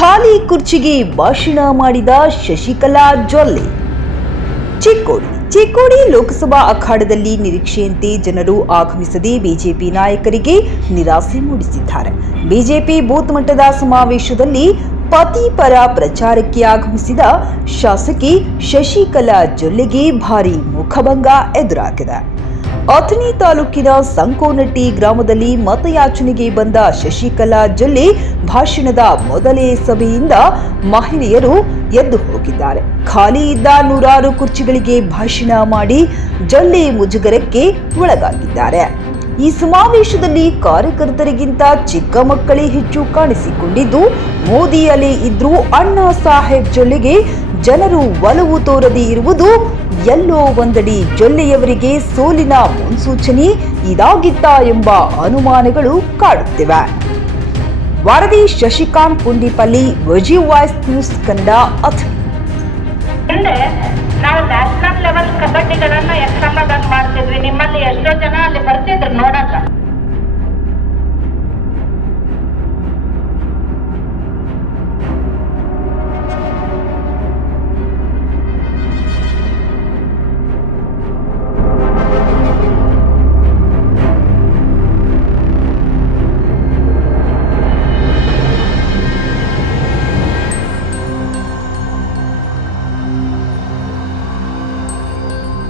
ಖಾಲಿ ಕುರ್ಚಿಗೆ ಭಾಷಣ ಮಾಡಿದ ಶಶಿಕಲಾ ಜೊಲ್ಲೆ. ಚಿಕ್ಕೋಡಿ ಲೋಕಸಭಾ ಅಖಾಡದಲ್ಲಿ ನಿರೀಕ್ಷೆಯಂತೆ ಜನರು ಆಗಮಿಸದೆ ಬಿಜೆಪಿ ನಾಯಕರಿಗೆ ನಿರಾಸೆ ಮೂಡಿಸಿದ್ದಾರೆ. ಬಿಜೆಪಿ ಬೂತ್ ಮಟ್ಟದ ಸಮಾವೇಶದಲ್ಲಿ ಪತಿ ಪರ ಪ್ರಚಾರಕ್ಕೆ ಆಗಮಿಸಿದ ಶಾಸಕಿ ಶಶಿಕಲಾ ಜೊಲ್ಲೆಗೆ ಭಾರೀ ಮುಖಭಂಗ ಎದುರಾಗಿದೆ. ಅಥಣಿ ತಾಲೂಕಿನ ಸಂಕೋನಟ್ಟಿ ಗ್ರಾಮದಲ್ಲಿ ಮತಯಾಚನೆಗೆ ಬಂದ ಶಶಿಕಲಾ ಜೊಲ್ಲೆ ಭಾಷಣದ ಮೊದಲೇ ಸಭೆಯಿಂದ ಮಹಿಳೆಯರು ಎದ್ದು ಹೋಗಿದ್ದಾರೆ. ಖಾಲಿ ಇದ್ದ ನೂರಾರು ಕುರ್ಚಿಗಳಿಗೆ ಭಾಷಣ ಮಾಡಿ ಜೊಲ್ಲೆ ಮುಜುಗರಕ್ಕೆ ಒಳಗಾಗಿದ್ದಾರೆ. ಈ ಸಮಾವೇಶದಲ್ಲಿ ಕಾರ್ಯಕರ್ತರಿಗಿಂತ ಚಿಕ್ಕ ಮಕ್ಕಳೇ ಹೆಚ್ಚು ಕಾಣಿಸಿಕೊಂಡಿದ್ದು, ಮೋದಿ ಅಲೆ ಇದ್ರೂ ಅಣ್ಣಾ ಸಾಹೇಬ್ ಜೊಲ್ಲೆಗೆ ಜನರು ಒಲವು ತೋರದೇ ಇರುವುದು ಎಲ್ಲೋ ಒಂದಡಿ ಜೊಲ್ಲೆಯವರಿಗೆ ಸೋಲಿನ ಮುನ್ಸೂಚನೆ ಇದಾಗಿತ್ತಾ ಎಂಬ ಅನುಮಾನಗಳು ಕಾಡುತ್ತಿವೆ. ವರದಿ ಶಶಿಕಾಂತ್ ಪುಂಡಿಪಲ್ಲಿ, ವಿಜಯ್ ವಾಯ್ಸ್ ನ್ಯೂಸ್ ಕನ್ನಡ, ಅಥಣಿ. ಹಿಂದೆ ನಾವು ನ್ಯಾಷನಲ್ ಲೆವೆಲ್ ಕಬಡ್ಡಿಗಳನ್ನ ಯಕ್ಷಗಾನದಲ್ಲಿ ಮಾಡ್ತಿದ್ವಿ.